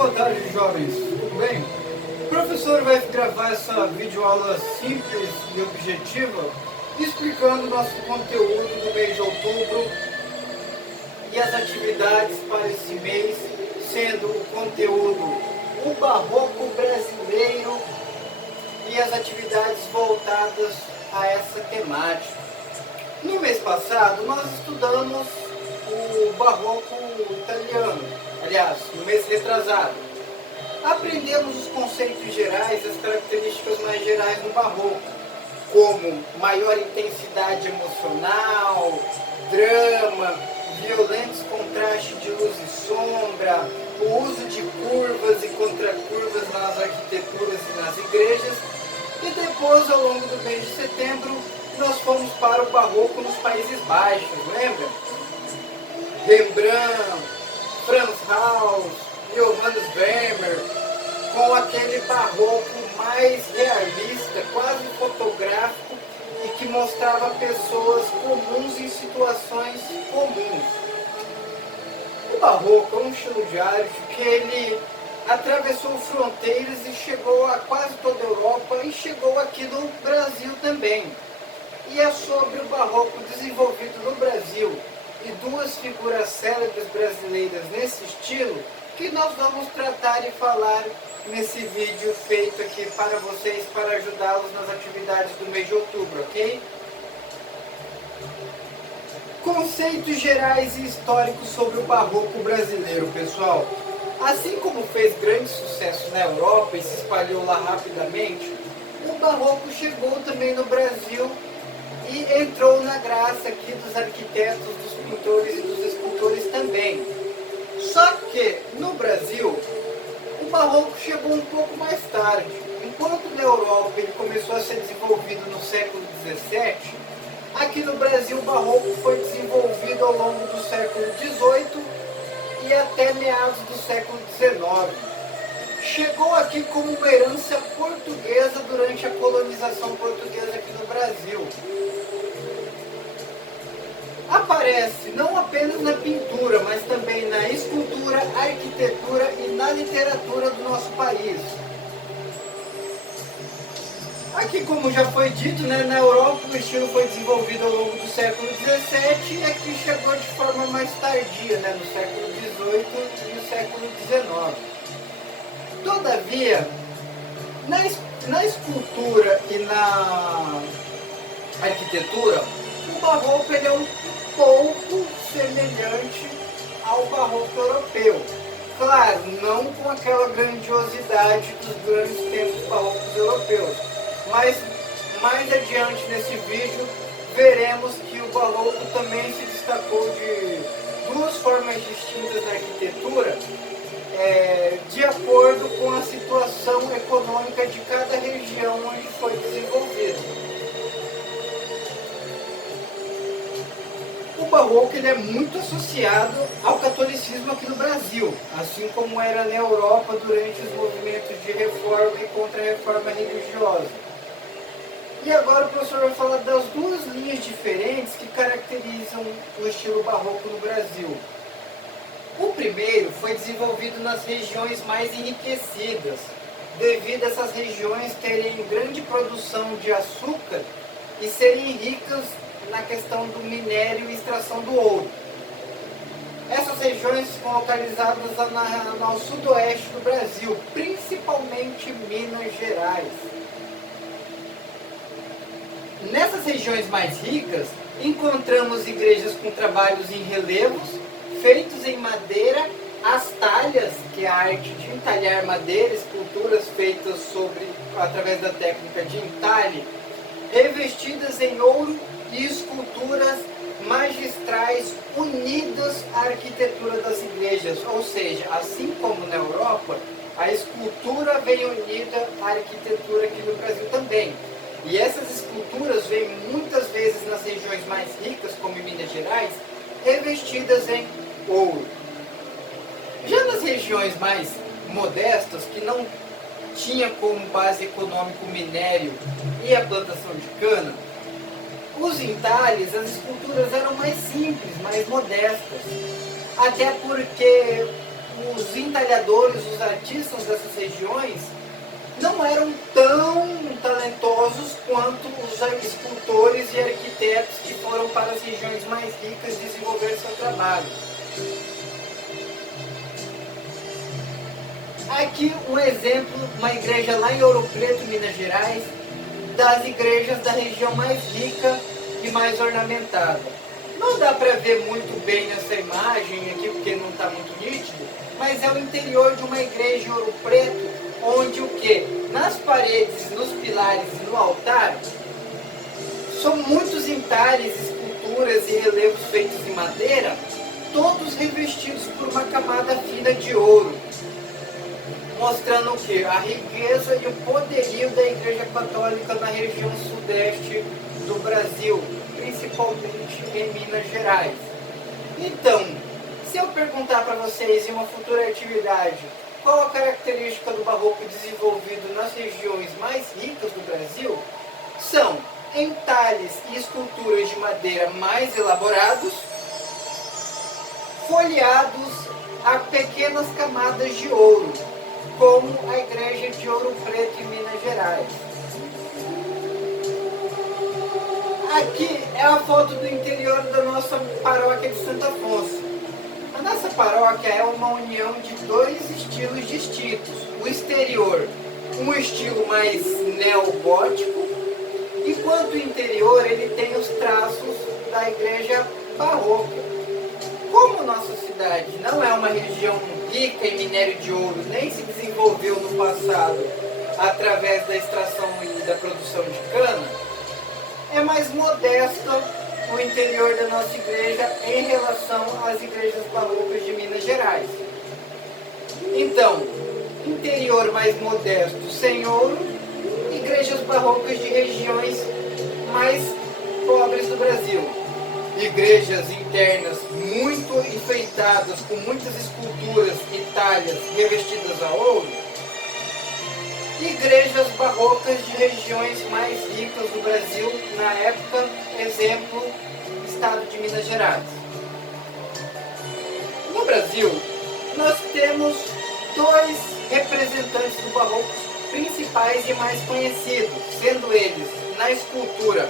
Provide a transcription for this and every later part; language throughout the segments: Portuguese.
Boa tarde, jovens. Tudo bem? O professor vai gravar essa videoaula simples e objetiva, explicando nosso conteúdo do mês de outubro e as atividades para esse mês, sendo o conteúdo o barroco brasileiro e as atividades voltadas a essa temática. No mês passado, nós estudamos o barroco italiano, aliás, no mês retrasado. Aprendemos os conceitos gerais, as características mais gerais do barroco, como maior intensidade emocional, drama, violentos contrastes de luz e sombra, o uso de curvas e contracurvas nas arquiteturas e nas igrejas. E depois, ao longo do mês de setembro, nós fomos para o barroco nos Países Baixos, lembra? Rembrandt, Frans Hals, Johannes Vermeer, com aquele barroco mais realista, quase fotográfico, e que mostrava pessoas comuns em situações comuns. O barroco é um estilo de arte que ele atravessou fronteiras e chegou a quase toda a Europa e chegou aqui no Brasil também. E é sobre o barroco desenvolvido no Brasil e duas figuras célebres brasileiras nesse estilo que nós vamos tratar e falar nesse vídeo feito aqui para vocês, para ajudá-los nas atividades do mês de outubro, ok? Conceitos gerais e históricos sobre o barroco brasileiro, pessoal. Assim como fez grande sucesso na Europa e se espalhou lá rapidamente, o barroco chegou também no Brasil e entrou na graça aqui dos arquitetos, dos pintores e dos escultores também. Só que no Brasil, o barroco chegou um pouco mais tarde. Enquanto na Europa ele começou a ser desenvolvido no século XVII, aqui no Brasil o barroco foi desenvolvido ao longo do século XVIII e até meados do século XIX. Chegou aqui como uma herança portuguesa durante a colonização portuguesa aqui no Brasil. Aparece não apenas na pintura, mas também na escultura, arquitetura e na literatura do nosso país. Aqui, como já foi dito, na Europa o estilo foi desenvolvido ao longo do século XVII e aqui chegou de forma mais tardia, no século XVIII e no século XIX. Todavia, na escultura e na arquitetura, o barroco ele é um pouco semelhante ao barroco europeu. Claro, não com aquela grandiosidade dos grandes tempos barrocos europeus. Mas mais adiante nesse vídeo veremos que o barroco também se destacou de duas formas distintas na arquitetura, de acordo com a situação econômica de cada região onde foi desenvolvido. O barroco ele é muito associado ao catolicismo aqui no Brasil, assim como era na Europa durante os movimentos de reforma e contra-reforma religiosa. E agora o professor vai falar das duas linhas diferentes que caracterizam o estilo barroco no Brasil. O primeiro foi desenvolvido nas regiões mais enriquecidas, devido a essas regiões terem grande produção de açúcar e serem ricas na questão do minério e extração do ouro. Essas regiões ficam localizadas ao sudoeste do Brasil, principalmente Minas Gerais. Nessas regiões mais ricas, encontramos igrejas com trabalhos em relevos, feitos em madeira, as talhas, que é a arte de entalhar madeira, esculturas feitas através da técnica de entalhe, revestidas em ouro e esculturas magistrais unidas à arquitetura das igrejas, ou seja, assim como na Europa, a escultura vem unida à arquitetura aqui no Brasil também. E essas esculturas vêm muitas vezes nas regiões mais ricas, como em Minas Gerais, revestidas em ouro. Já nas regiões mais modestas, que não tinha como base econômica o minério e a plantação de cana, os entalhes, as esculturas eram mais simples, mais modestas. Até porque os entalhados trabalhadores, os artistas dessas regiões, não eram tão talentosos quanto os escultores e arquitetos que foram para as regiões mais ricas desenvolver seu trabalho. Aqui um exemplo, uma igreja lá em Ouro Preto, Minas Gerais, das igrejas da região mais rica e mais ornamentada. Não dá para ver muito bem essa imagem aqui porque não está muito nítido, mas é o interior de uma igreja em Ouro Preto, onde o que? Nas paredes, nos pilares e no altar, são muitos entalhes, esculturas e relevos feitos em madeira, todos revestidos por uma camada fina de ouro, mostrando o que? A riqueza e o poderio da Igreja Católica na região sudeste do Brasil, principalmente em Minas Gerais. Então, se eu perguntar para vocês em uma futura atividade qual a característica do barroco desenvolvido nas regiões mais ricas do Brasil, são entalhes e esculturas de madeira mais elaborados, folheados a pequenas camadas de ouro, como a igreja de Ouro Preto em Minas Gerais. Aqui é a foto do interior da nossa paróquia de Santo Afonso. A nossa paróquia é uma união de dois estilos distintos. O exterior, um estilo mais neogótico, enquanto o interior ele tem os traços da igreja barroca. Como nossa cidade não é uma região rica em minério de ouro, nem se desenvolveu no passado através da extração e da produção de cana, é mais modesta o interior da nossa igreja em relação às igrejas barrocas de Minas Gerais. Então, interior mais modesto, sem ouro, igrejas barrocas de regiões mais pobres do Brasil. Igrejas internas muito enfeitadas, com muitas esculturas e talhas revestidas a ouro. Igrejas barrocas de regiões mais ricas do Brasil, na época, exemplo, estado de Minas Gerais. No Brasil, nós temos dois representantes do barroco principais e mais conhecidos, sendo eles, na escultura,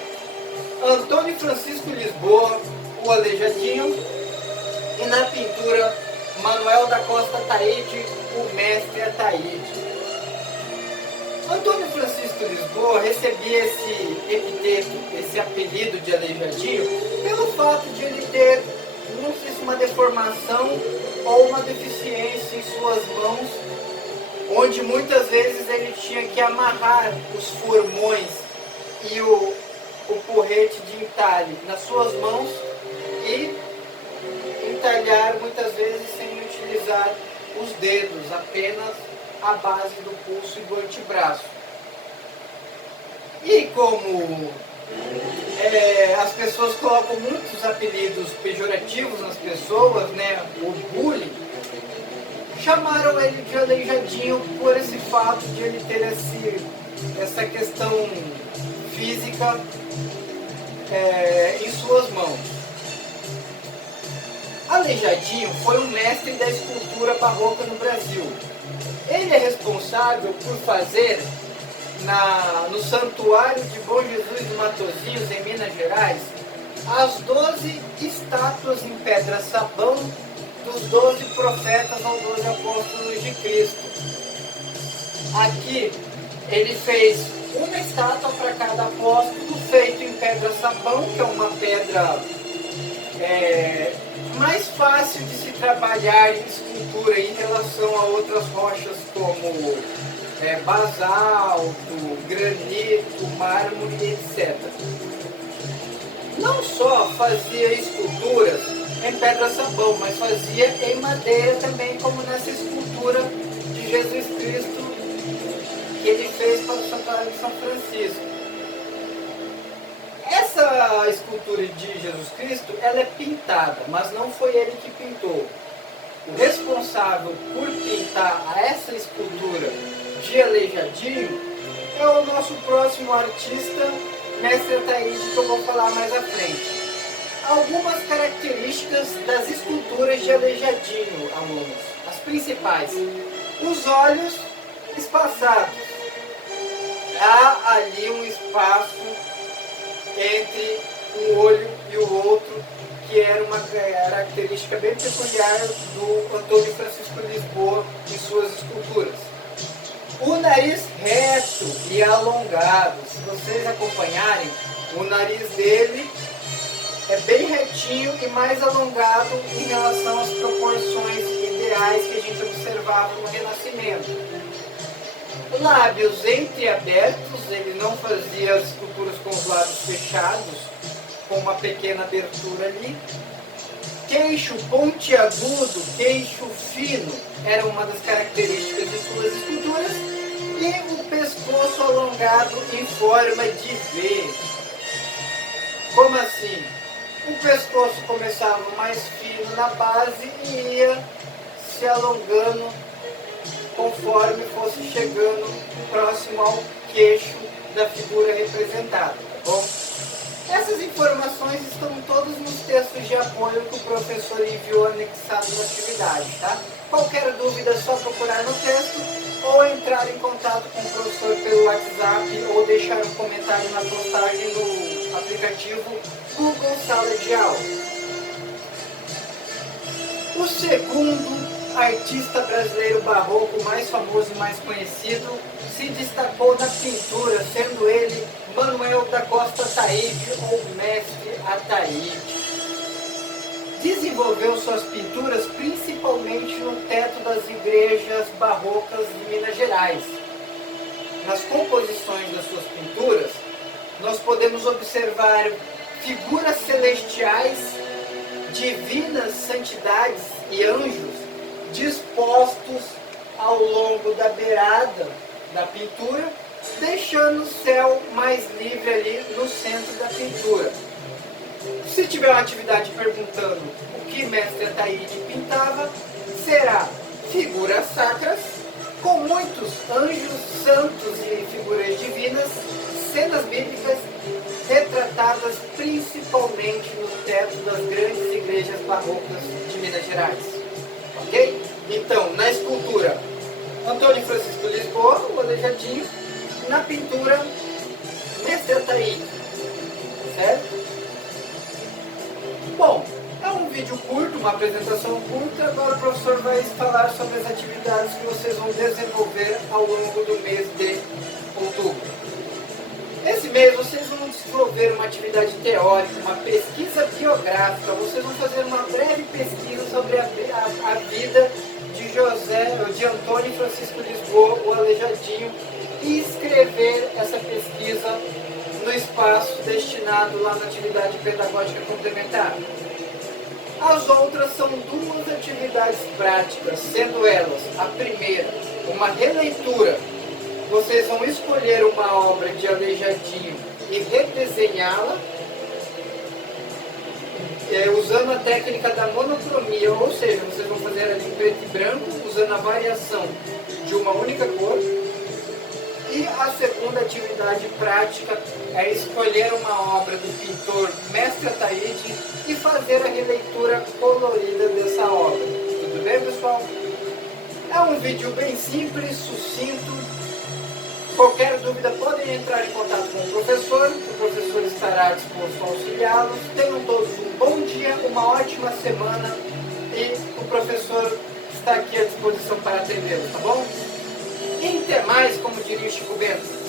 Antônio Francisco Lisboa, o Aleijadinho, e na pintura, Manuel da Costa Ataíde, o mestre Ataíde. Antônio Francisco Lisboa recebia esse epiteto, esse apelido de Aleijadinho, pelo fato de ele ter, não sei se uma deformação ou uma deficiência em suas mãos, onde muitas vezes ele tinha que amarrar os formões e o porrete de entalhe nas suas mãos e entalhar muitas vezes sem utilizar os dedos, apenas a base do pulso e do antebraço. E como as pessoas colocam muitos apelidos pejorativos nas pessoas, né, o bullying, chamaram ele de Aleijadinho por esse fato de ele ter essa questão física em suas mãos. Aleijadinho foi um mestre da escultura barroca no Brasil. Ele é responsável por fazer no Santuário de Bom Jesus de Matozinhos, em Minas Gerais, as 12 estátuas em pedra-sabão dos 12 profetas ou 12 apóstolos de Cristo. Aqui ele fez uma estátua para cada apóstolo, feito em pedra-sabão, que é uma pedra mais fácil de se trabalhar em escultura em relação a outras rochas como basalto, granito, mármore, etc. Não só fazia esculturas em pedra-sabão, mas fazia em madeira também, como nessa escultura de Jesus Cristo que ele fez para o Santuário de São Francisco. Essa escultura de Jesus Cristo, ela é pintada, mas não foi ele que pintou. O responsável por pintar essa escultura de Aleijadinho é o nosso próximo artista, mestre Ataíde, que eu vou falar mais à frente. Algumas características das esculturas de Aleijadinho, alunos. As principais. Os olhos espaçados. Há ali um espaço entre um olho e o outro, que era uma característica bem peculiar do Antônio Francisco Lisboa em suas esculturas. O nariz reto e alongado. Se vocês acompanharem, o nariz dele é bem retinho e mais alongado em relação às proporções ideais que a gente observava no Renascimento. Lábios entreabertos, ele não fazia as esculturas com os lábios fechados, com uma pequena abertura ali. Queixo pontiagudo, queixo fino, era uma das características de suas esculturas. E o pescoço alongado em forma de V. Como assim? O pescoço começava mais fino na base e ia se alongando conforme fosse chegando próximo ao queixo da figura representada, tá bom? Essas informações estão todas nos textos de apoio que o professor enviou anexado na atividade, tá? Qualquer dúvida é só procurar no texto ou entrar em contato com o professor pelo WhatsApp ou deixar um comentário na postagem no aplicativo Google Sala de Aula. O segundo artista brasileiro barroco mais famoso e mais conhecido se destacou na pintura, sendo ele Manuel da Costa Ataíde, ou Mestre Ataíde. Desenvolveu suas pinturas principalmente no teto das igrejas barrocas de Minas Gerais. Nas composições das suas pinturas, nós podemos observar figuras celestiais, divinas santidades e anjos dispostos ao longo da beirada da pintura, deixando o céu mais livre ali no centro da pintura. Se tiver uma atividade perguntando o que Mestre Ataíde pintava, será figuras sacras, com muitos anjos, santos e figuras divinas, cenas bíblicas retratadas principalmente no teto das grandes igrejas barrocas de Minas Gerais. Ok? Então, na escultura, Antônio Francisco Lisboa, o Aleijadinho. Na pintura, Mestre Ataíde. Certo? Bom, é um vídeo curto, uma apresentação curta. Agora o professor vai falar sobre as atividades que vocês vão desenvolver ao longo do mês de outubro. Esse mês vocês vão desenvolver uma atividade teórica, uma pesquisa biográfica. Vocês vão fazer uma breve pesquisa sobre a vida de Antônio Francisco Lisboa, o Aleijadinho, e escrever essa pesquisa no espaço destinado lá na atividade pedagógica complementar. As outras são duas atividades práticas, sendo elas, a primeira, uma releitura. Vocês vão escolher uma obra de Aleijadinho e redesenhá-la, usando a técnica da monocromia, ou seja, vocês vão fazer ali em preto e branco, usando a variação de uma única cor. E a segunda atividade prática é escolher uma obra do pintor Mestre Ataíde e fazer a releitura colorida dessa obra. Tudo bem, pessoal? É um vídeo bem simples, sucinto. Qualquer dúvida podem entrar em contato com o professor estará disposto a auxiliá-los. Tenham todos um bom dia, uma ótima semana e o professor está aqui à disposição para atendê-los, tá bom? E até mais, como diria o Chico Bento.